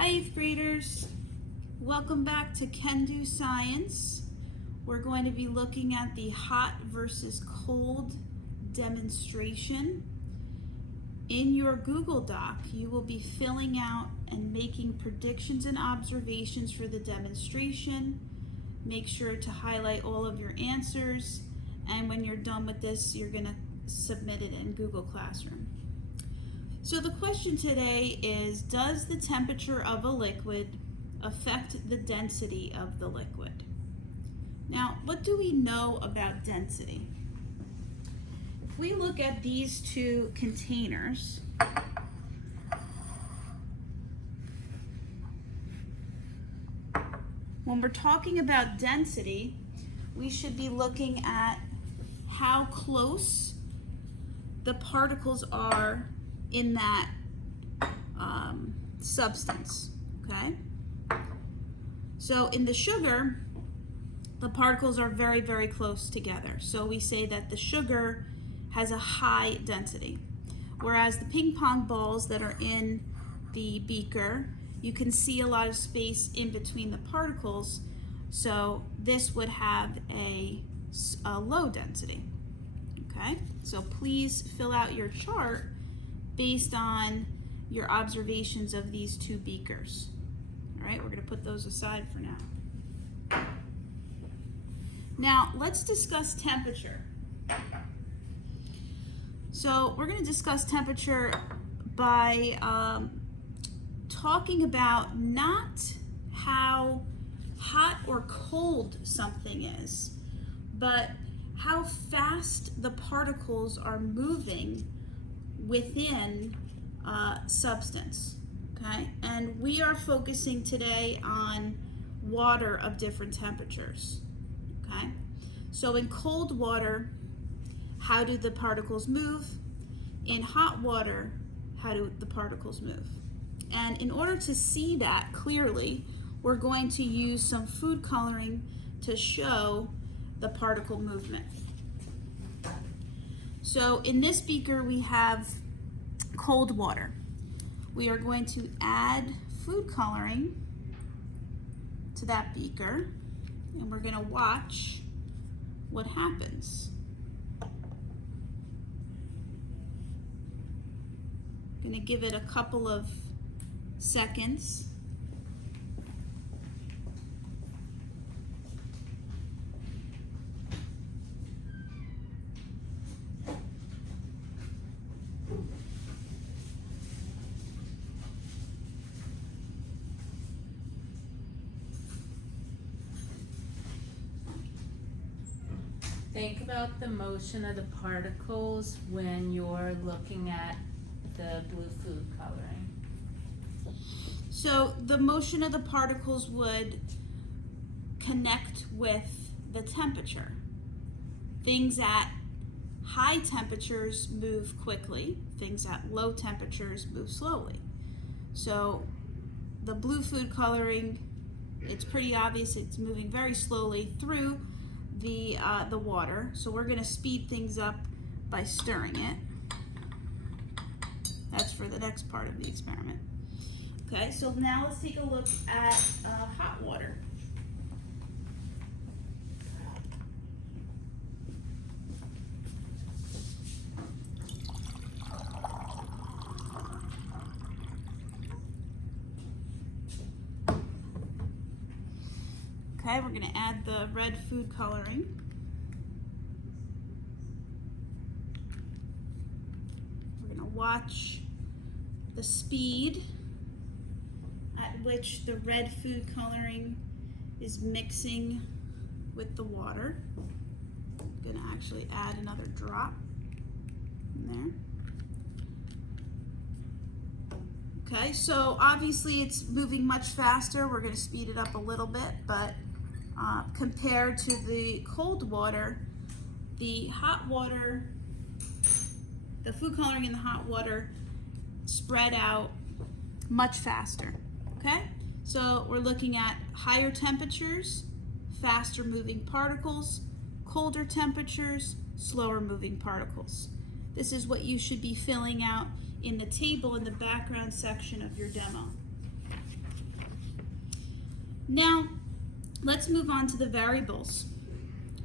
Hi 8th graders, welcome back to Can Do Science. We're going to be looking at the hot versus cold demonstration. In your Google Doc, you will be filling out and making predictions and observations for the demonstration. Make sure to highlight all of your answers, and when you're done with this, you're going to submit it in Google Classroom. So the question today is, does the temperature of a liquid affect the density of the liquid? Now, what do we know about density? If we look at these two containers, when we're talking about density, we should be looking at how close the particles are in that substance, okay? So in the sugar, the particles are very, very close together. So we say that the sugar has a high density. Whereas the ping pong balls that are in the beaker, you can see a lot of space in between the particles. So this would have a low density, okay? So please fill out your chart based on your observations of these two beakers. All right, we're going to put those aside for now. Now, let's discuss temperature. So we're going to discuss temperature by talking about not how hot or cold something is, but how fast the particles are moving within substance, okay? And we are focusing today on water of different temperatures, okay? So in cold water, how do the particles move? In hot water, how do the particles move? And in order to see that clearly, we're going to use some food coloring to show the particle movement. So in this beaker, we have cold water. We are going to add food coloring to that beaker, and we're going to watch what happens. Going to give it a couple of seconds. Think about the motion of the particles when you're looking at the blue food coloring. So the motion of the particles would connect with the temperature. Things at high temperatures move quickly, things at low temperatures move slowly. So the blue food coloring, it's pretty obvious it's moving very slowly through the water. So we're going to speed things up by stirring it. That's for the next part of the experiment. Okay, so now let's take a look at hot water. Okay, we're going to add the red food coloring. We're going to watch the speed at which the red food coloring is mixing with the water. I'm going to actually add another drop in there. Okay, so obviously it's moving much faster. We're going to speed it up a little bit, but compared to the cold water, the hot water, the food coloring in the hot water spread out much faster, okay? So we're looking at higher temperatures, faster moving particles, colder temperatures, slower moving particles. This is what you should be filling out in the table in the background section of your demo. Now, let's move on to the variables.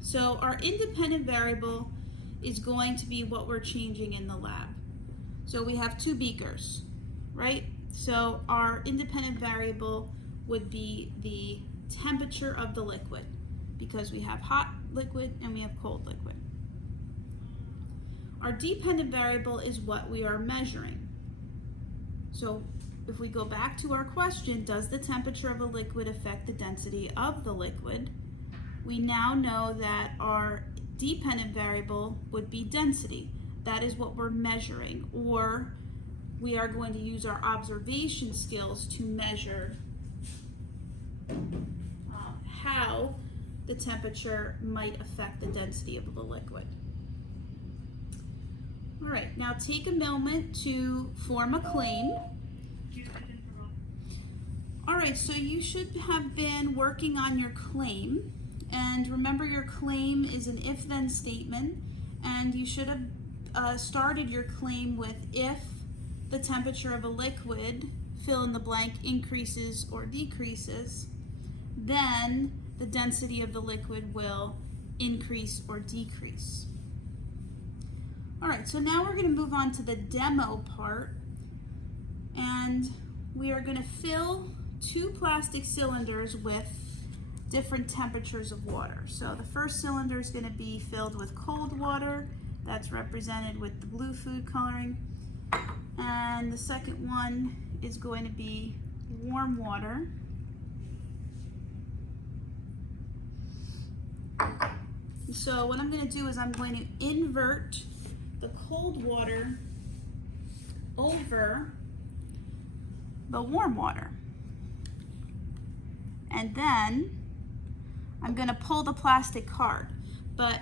So our independent variable is going to be what we're changing in the lab. So we have 2 beakers, right? So our independent variable would be the temperature of the liquid, because we have hot liquid and we have cold liquid. Our dependent variable is what we are measuring. So if we go back to our question, does the temperature of a liquid affect the density of the liquid? We now know that our dependent variable would be density. That is what we're measuring, or we are going to use our observation skills to measure how the temperature might affect the density of the liquid. All right, now take a moment to form a claim. All right, so you should have been working on your claim, and remember your claim is an if-then statement, and you should have started your claim with if the temperature of a liquid, fill in the blank, increases or decreases, then the density of the liquid will increase or decrease. All right, so now we're going to move on to the demo part, and we are going to fill 2 plastic cylinders with different temperatures of water. So the first cylinder is going to be filled with cold water, that's represented with the blue food coloring, and the second one is going to be warm water. So what I'm going to do is I'm going to invert the cold water over the warm water. And then I'm going to pull the plastic card. But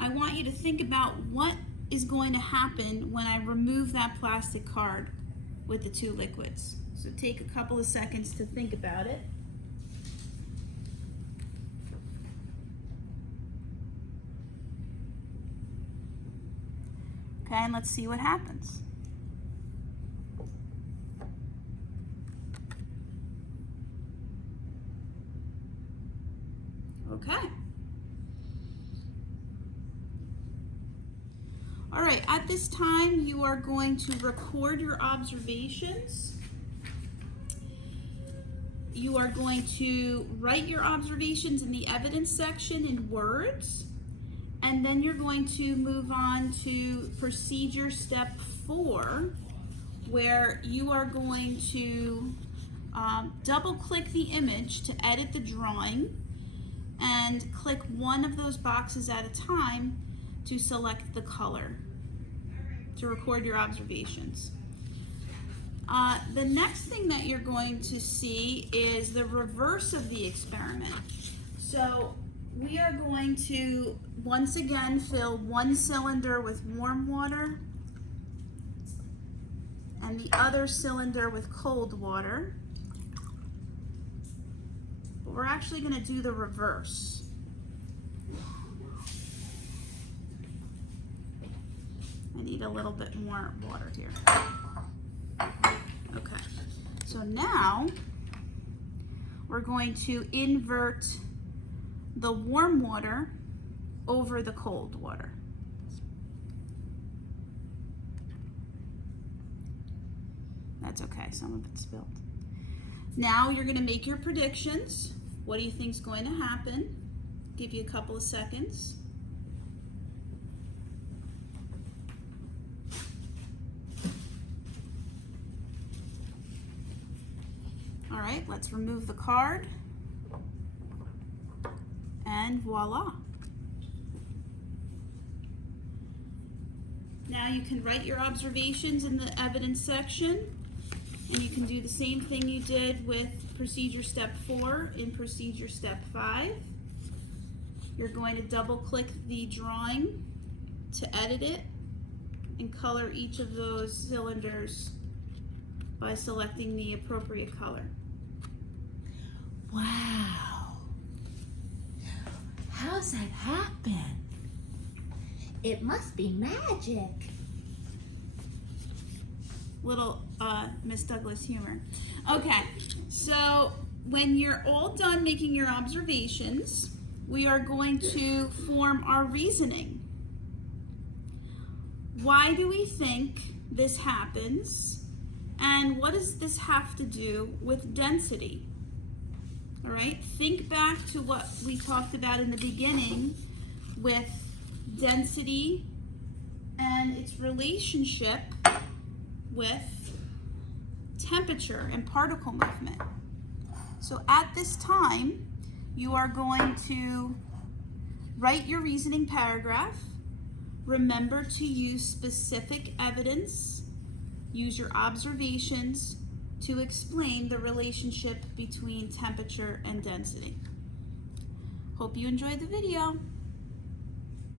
I want you to think about what is going to happen when I remove that plastic card with the 2 liquids. So take a couple of seconds to think about it. Okay, and let's see what happens. Okay. All right, at this time you are going to record your observations. You are going to write your observations in the evidence section in words, and then you're going to move on to procedure step 4, where you are going to double click the image to edit the drawing, and click one of those boxes at a time to select the color to record your observations. The next thing that you're going to see is the reverse of the experiment. So we are going to once again fill 1 cylinder with warm water and the other cylinder with cold water. But we're actually going to do the reverse. I need a little bit more water here. Okay, so now we're going to invert the warm water over the cold water. That's okay, some of it spilled. Now you're going to make your predictions. What do you think is going to happen? Give you a couple of seconds. All right, let's remove the card. And voila. Now you can write your observations in the evidence section, and you can do the same thing you did with procedure step 4 in procedure step 5. You're going to double click the drawing to edit it and color each of those cylinders by selecting the appropriate color. Wow. How's that happen? It must be magic. Little Miss Douglas humor. Okay, so when you're all done making your observations, we are going to form our reasoning. Why do we think this happens? And what does this have to do with density? All right, think back to what we talked about in the beginning with density and its relationship with temperature and particle movement. So at this time, you are going to write your reasoning paragraph. Remember to use specific evidence. Use your observations to explain the relationship between temperature and density. Hope you enjoyed the video.